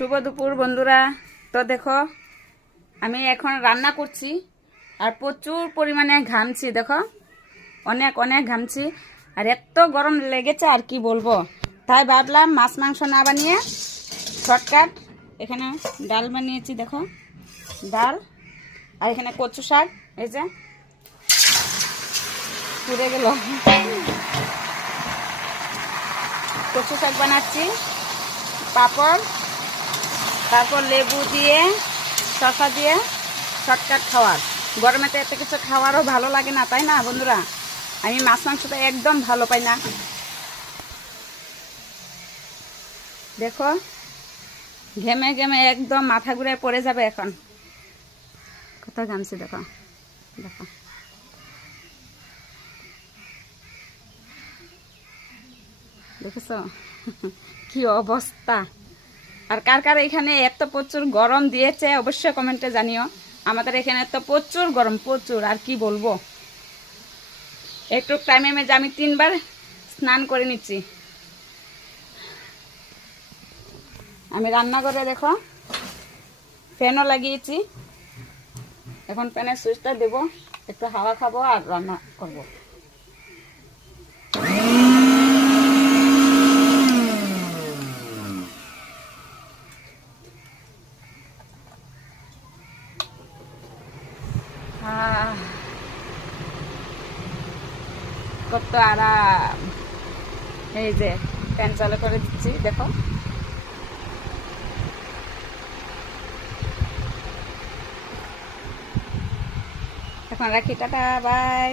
শুভ দুপুর বন্ধুরা। তো দেখো আমি এখন রান্না করছি আর প্রচুর পরিমাণে ঘামছি। দেখো অনেক অনেক ঘামছি আর এত গরম লেগেছে আর কি বলবো। তাই ভাবলাম মাছ মাংস না বানিয়ে শর্টকাট এখানে ডাল বানিয়েছি। দেখো ডাল আর এখানে কচু শাক, এই যে পুড়ে গেল, কচু শাক বানাচ্ছি, পাঁপড়, তারপর লেবু দিয়ে শসা দিয়ে শর্টকাট খাওয়ার। গরমেতে এত কিছু খাওয়ারও ভালো লাগে না, তাই না বন্ধুরা? আমি মাছ মাংসটা একদম ভালো পাই না। দেখো ঘেমে ঘেমে একদম মাথা ঘুরে পড়ে যাবে এখন। কোথায় ঘামছি দেখো, দেখো দেখেছ কি অবস্থা। আর কার কার এখানে এত প্রচুর গরম দিয়েছে অবশ্যই কমেন্টে জানিও। আমাদের এখানে তো প্রচুর গরম, প্রচুর, আর কি বলবো। একটু টাইমে মেজে আমি 3বার স্নান করে নিচ্ছি। আমি রান্নাঘরে দেখো ফ্যানও লাগিয়েছি, এখন ফ্যানের সুইচটা দেবো, একটু হাওয়া খাবো আর রান্না করবো। কত আরাম। এই যে ফ্যান চালু করে দিচ্ছি, দেখো। এখন রাখি, টাটা, বাই।